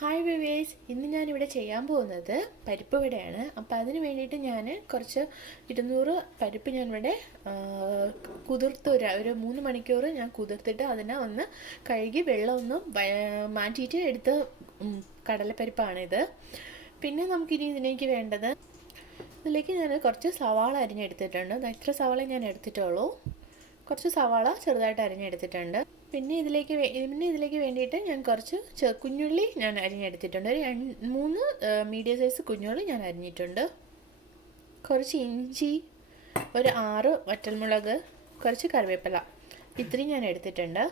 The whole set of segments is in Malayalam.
ഹായ് വിവേസ്, ഇന്ന് ഞാനിവിടെ ചെയ്യാൻ പോകുന്നത് പരിപ്പ് വടയാണ്. അപ്പോൾ അതിന് വേണ്ടിയിട്ട് ഞാൻ കുറച്ച് 200 പരിപ്പ് ഞാനിവിടെ കുതിർത്ത് ഒരു 3 മണിക്കൂർ ഞാൻ കുതിർത്തിട്ട് അതിനെ ഒന്ന് കഴുകി വെള്ളം ഒന്ന് മാറ്റിയിട്ട് എടുത്ത കടലപ്പരിപ്പാണിത്. പിന്നെ നമുക്കിനി ഇതിലേക്ക് വേണ്ടത്, ഇതിലേക്ക് ഞാൻ കുറച്ച് സവാള അരിഞ്ഞെടുത്തിട്ടുണ്ട്. ഇത്ര സവാള ഞാൻ എടുത്തിട്ടുള്ളൂ. കുറച്ച് സവാള ചെറുതായിട്ട് അരിഞ്ഞെടുത്തിട്ടുണ്ട്. പിന്നെ ഇതിലേക്ക് വേണ്ടിയിട്ട് ഞാൻ കുറച്ച് കുഞ്ഞുള്ളി ഞാൻ അരിഞ്ഞെടുത്തിട്ടുണ്ട്. ഒരു 3 മീഡിയം സൈസ് കുഞ്ഞുള്ളി ഞാൻ അരിഞ്ഞിട്ടുണ്ട്. കുറച്ച് ഇഞ്ചി, ഒരു 6 വറ്റൽമുളക്, കുറച്ച് കറിവേപ്പില, ഇത്രയും ഞാൻ എടുത്തിട്ടുണ്ട്.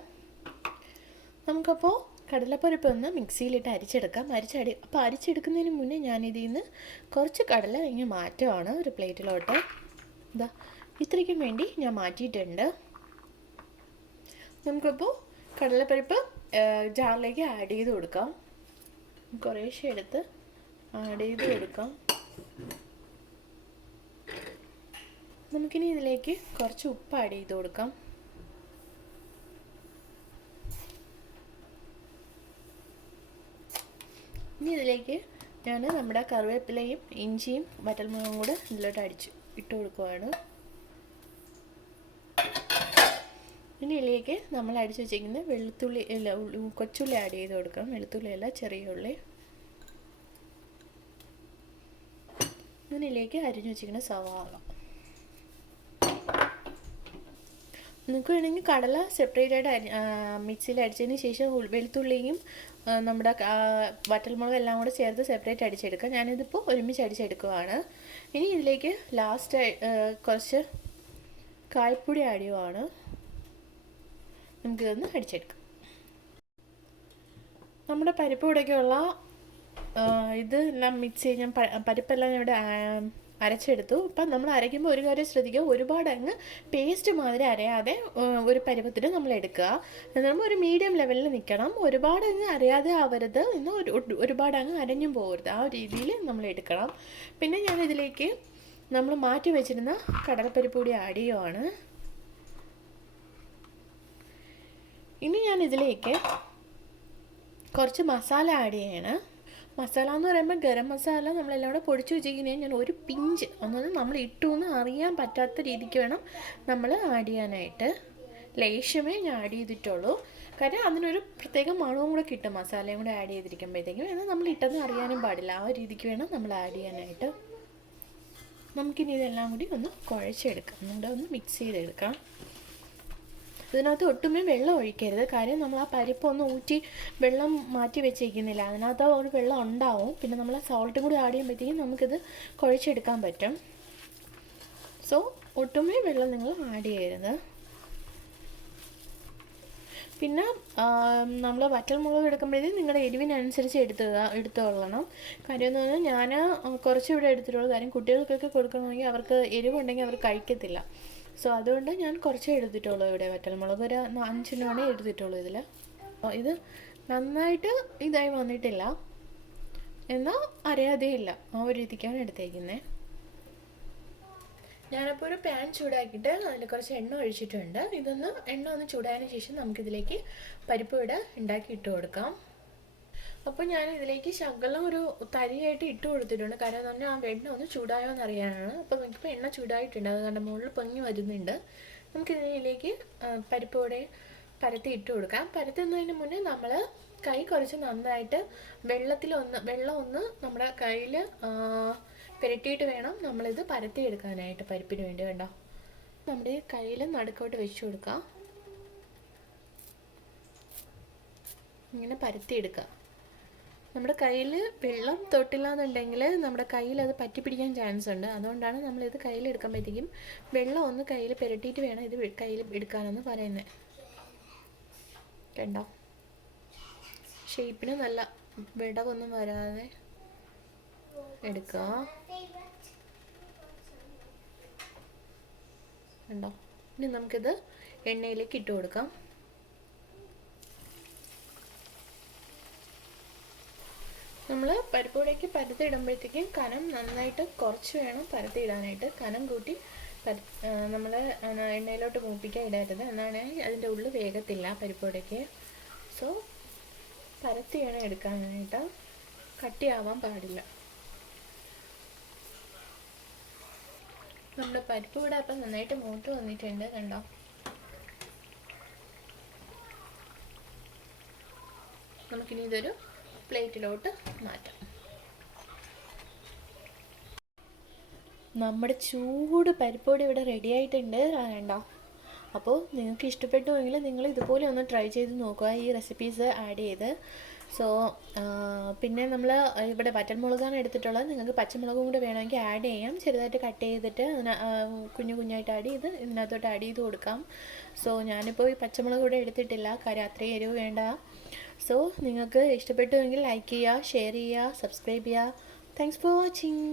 നമുക്കപ്പോൾ കടലപ്പരിപ്പ് ഒന്ന് മിക്സിയിലിട്ട് അരിച്ചെടുക്കാം. അപ്പോൾ അരിച്ചെടുക്കുന്നതിന് മുന്നേ ഞാനിതിൽ നിന്ന് കുറച്ച് കടല ഇങ്ങനെ മാറ്റുവാണ് ഒരു പ്ലേറ്റിലോട്ട്. ഇതാ ഇത്രയ്ക്കും വേണ്ടി ഞാൻ മാറ്റിയിട്ടുണ്ട്. നമുക്കിപ്പോൾ കടലപ്പരിപ്പ് ജാറിലേക്ക് ആഡ് ചെയ്ത് കൊടുക്കാം. കുറേശ്ശെ എടുത്ത് ആഡ് ചെയ്ത് കൊടുക്കാം. നമുക്കിനി ഇതിലേക്ക് കുറച്ച് ഉപ്പ് ആഡ് ചെയ്ത് കൊടുക്കാം. ഇനി ഇതിലേക്ക് ഞാൻ നമ്മുടെ കറിവേപ്പിലയും ഇഞ്ചിയും വറ്റൽമുളകും കൂടെ ഇതിലോട്ട് ഇട്ട് കൊടുക്കുവാണ്. ഇനി ഇതിലേക്ക് നമ്മൾ അടിച്ച് വെച്ചിരിക്കുന്ന വെളുത്തുള്ളി കൊച്ചുള്ളി ആഡ് ചെയ്ത് കൊടുക്കാം. വെളുത്തുള്ളി അല്ല, ചെറിയ ഉള്ളി. ഇതിലേക്ക് അരിഞ്ഞു വെച്ചിരിക്കുന്ന സവാള. നിങ്ങൾക്ക് വേണമെങ്കിൽ കടല സെപ്പറേറ്റായിട്ട് മിക്സിയിൽ അടിച്ചതിന് ശേഷം വെളുത്തുള്ളിയും നമ്മുടെ വറ്റൽമുളക് എല്ലാം കൂടെ ചേർത്ത് സെപ്പറേറ്റ് അടിച്ചെടുക്കാം. ഞാനിതിപ്പോൾ ഒരുമിച്ച് അടിച്ചെടുക്കുവാണ്. ഇനി ഇതിലേക്ക് ലാസ്റ്റ് കുറച്ച് കായ്പ്പൊടി ആഡ് ചെയ്യുവാണ്. നമുക്കിതൊന്ന് അടിച്ചെടുക്കാം. നമ്മുടെ പരിപ്പ് കൂടെയൊക്കെയുള്ള ഇത് എല്ലാം മിക്സ് ചെയ്ത് ഞാൻ പരിപ്പെല്ലാം ഇവിടെ അരച്ചെടുത്തു. അപ്പം നമ്മൾ അരയ്ക്കുമ്പോൾ ഒരു കാര്യം ശ്രദ്ധിക്കുക, ഒരുപാട് അങ്ങ് പേസ്റ്റ് മാതിരി അരയാതെ ഒരു പരുവത്തിന് നമ്മൾ എടുക്കുക. നമ്മൾ ഒരു മീഡിയം ലെവലിൽ നിൽക്കണം. ഒരുപാട് അങ്ങ് അരയാതെ ആവരുത്, എന്നാൽ ഒരുപാട് അങ്ങ് അരഞ്ഞും പോകരുത്. ആ രീതിയിൽ നമ്മൾ എടുക്കണം. പിന്നെ ഞാനിതിലേക്ക് നമ്മൾ മാറ്റി വെച്ചിരുന്ന കടലപ്പരിപ്പ് കൂടി ആഡ് ചെയ്യുവാണ്. ഇനി ഞാൻ ഇതിലേക്ക് കുറച്ച് മസാല ആഡ് ചെയ്യണം. മസാല എന്ന് പറയുമ്പോൾ ഗരം മസാല നമ്മളെല്ലാം കൂടെ പൊടിച്ച് വെച്ചിരിക്കുന്നത് ഞാൻ ഒരു പിഞ്ച് ഒന്നും നമ്മൾ ഇട്ടു എന്ന് അറിയാൻ പറ്റാത്ത രീതിക്ക് വേണം നമ്മൾ ആഡ് ചെയ്യാനായിട്ട്. ലേശമേ ഞാൻ ആഡ് ചെയ്തിട്ടുള്ളൂ. കാര്യം അതിനൊരു പ്രത്യേക മണവും കൂടെ കിട്ടും മസാലയും കൂടെ ആഡ് ചെയ്തിരിക്കുമ്പോഴത്തേക്കും. എന്നാൽ നമ്മൾ ഇട്ടെന്ന് അറിയാനും പാടില്ല. ആ രീതിക്ക് വേണം നമ്മൾ ആഡ് ചെയ്യാനായിട്ട്. നമുക്കിനി ഇതെല്ലാം കൂടി ഒന്ന് കുഴച്ചെടുക്കാം. നമ്മുടെ ഒന്ന് മിക്സ് ചെയ്തെടുക്കാം. ഇതിനകത്ത് ഒട്ടുമേ വെള്ളം ഒഴിക്കരുത്. കാര്യം നമ്മൾ ആ പരിപ്പൊന്ന് ഊറ്റി വെള്ളം മാറ്റി വെച്ചേക്കുന്നില്ല. അതിനകത്ത് ഒരു വെള്ളം ഉണ്ടാവും. പിന്നെ നമ്മൾ സോൾട്ടും കൂടി ആഡ് ചെയ്യുമ്പോഴത്തേക്കും നമുക്കിത് കുഴച്ചെടുക്കാൻ പറ്റും. സോ ഒട്ടുമേ വെള്ളം നിങ്ങൾ ആഡ് ചെയ്യരുത്. പിന്നെ നമ്മൾ വറ്റൽമുളക് എടുക്കുമ്പോഴത്തേക്കും നിങ്ങളുടെ എരിവിനനുസരിച്ച് എടുത്തുകൊള്ളണം. കാര്യം എന്ന് പറഞ്ഞാൽ ഞാൻ കുറച്ച് ഇവിടെ എടുത്തിട്ടുള്ളൂ. കാര്യം കുട്ടികൾക്കൊക്കെ കൊടുക്കണമെങ്കിൽ അവർക്ക് എരിവുണ്ടെങ്കിൽ അവർ കഴിക്കത്തില്ല. സോ അതുകൊണ്ട് ഞാൻ കുറച്ചേ എടുത്തിട്ടുള്ളൂ. ഇവിടെ വറ്റൽമുളക് ഒരു 5 എടുത്തിട്ടുള്ളൂ. ഇത് നന്നായിട്ട് ഇതായി വന്നിട്ടില്ല, എന്നാൽ അറിയാതെ ഇല്ല. ആ ഒരു രീതിക്കാണ് എടുത്തേക്കുന്നത്. ഞാനപ്പോൾ ഒരു പാൻ ചൂടാക്കിയിട്ട് അതിൽ കുറച്ച് എണ്ണ ഒഴിച്ചിട്ടുണ്ട്. എണ്ണ ഒന്ന് ചൂടായതിന് ശേഷം നമുക്കിതിലേക്ക് പരിപ്പ് വട ഉണ്ടാക്കി ഇട്ട് കൊടുക്കാം. അപ്പോൾ ഞാൻ ഇതിലേക്ക് ശകലം ഒരു തരിയായിട്ട് ഇട്ട് കൊടുത്തിട്ടുണ്ട്. കാരണം എന്ന് പറഞ്ഞാൽ ആ എണ്ണ ഒന്ന് ചൂടായോ എന്ന് അറിയാനാണ്. അപ്പോൾ നമുക്കിപ്പോൾ എണ്ണ ചൂടായിട്ടുണ്ട്, അതുകൊണ്ട് മുകളിൽ പൊങ്ങി വരുന്നുണ്ട്. നമുക്കിതിലേക്ക് പരിപ്പ് വട പരത്തി ഇട്ട് കൊടുക്കാം. പരത്തുന്നതിന് മുന്നേ നമ്മൾ കൈ കുറച്ച് നന്നായിട്ട് വെള്ളം ഒന്ന് നമ്മുടെ കയ്യിൽ പുരട്ടിയിട്ട് വേണം നമ്മളിത് പരത്തിയെടുക്കാനായിട്ട്. പരിപ്പിന് വേണ്ടി കണ്ടോ, നമ്മുടെ കയ്യിൽ നടുക്കോട്ട് വെച്ച് കൊടുക്കാം. ഇങ്ങനെ പരത്തിയെടുക്കുക. നമ്മുടെ കയ്യിൽ വെള്ളം തൊട്ടില്ല എന്നുണ്ടെങ്കിൽ നമ്മുടെ കയ്യിൽ അത് പറ്റിപ്പിടിക്കാൻ ചാൻസ് ഉണ്ട്. അതുകൊണ്ടാണ് നമ്മളിത് കയ്യിലെടുക്കുമ്പോഴത്തേക്കും വെള്ളം ഒന്ന് കയ്യിൽ പുരട്ടിയിട്ട് വേണം ഇത് കയ്യിൽ എടുക്കാനെന്ന് പറയുന്നത്. കണ്ടോ, ഷേപ്പിന് നല്ല വിടവൊന്നും വരാതെ എടുക്കുക. കണ്ടോ, ഇനി നമുക്കിത് എണ്ണയിലേക്ക് ഇട്ട് കൊടുക്കാം. നമ്മൾ പരിപ്പോടേക്ക് പരത്തിയിടുമ്പോഴത്തേക്കും കനം നന്നായിട്ട് കുറച്ച് വേണം പരത്തിയിടാനായിട്ട്. കനം കൂട്ടി നമ്മൾ എണ്ണയിലോട്ട് മൂപ്പിക്കാൻ ഇടരുത്, എന്നാണ് അതിൻ്റെ ഉള്ളിൽ വേഗത്തില്ല പരിപ്പോടേക്ക്. സോ പരത്തി വേണം എടുക്കാനായിട്ട്, കട്ടിയാവാൻ പാടില്ല. നമ്മുടെ പരിപ്പ് കൂടെ അപ്പം നന്നായിട്ട് മൂത്ത് വന്നിട്ടുണ്ട്, കണ്ടോ. നമുക്കിനി ഇതൊരു പ്ലേറ്റിലോട്ട് മാറ്റാം. നമ്മുടെ ചൂട് പരിപ്പോടെ ഇവിടെ റെഡി ആയിട്ടുണ്ട്, കണ്ടോ. അപ്പോൾ നിങ്ങൾക്ക് ഇഷ്ടപ്പെട്ടുവെങ്കിൽ നിങ്ങൾ ഇതുപോലെ ഒന്ന് ട്രൈ ചെയ്ത് നോക്കുക, ഈ റെസിപ്പീസ് ആഡ് ചെയ്ത്. സോ പിന്നെ നമ്മൾ ഇവിടെ വറ്റൽമുളകാണ് എടുത്തിട്ടുള്ളത്. നിങ്ങൾക്ക് പച്ചമുളകും കൂടെ വേണമെങ്കിൽ ആഡ് ചെയ്യാം. ചെറുതായിട്ട് കട്ട് ചെയ്തിട്ട് കുഞ്ഞു കുഞ്ഞായിട്ട് ആഡ് ചെയ്ത് ഇതിനകത്തോട്ട് ആഡ് ചെയ്ത് കൊടുക്കാം. സോ ഞാനിപ്പോൾ ഈ പച്ചമുളക് കൂടെ എടുത്തിട്ടില്ല, കാര്യം അത്രയും എരിവ് വേണ്ട. സോ നിങ്ങൾക്ക് ഇഷ്ടപ്പെട്ടുവെങ്കിൽ ലൈക്ക് ചെയ്യുക, ഷെയർ ചെയ്യുക, സബ്സ്ക്രൈബ് ചെയ്യുക. Thanks for watching.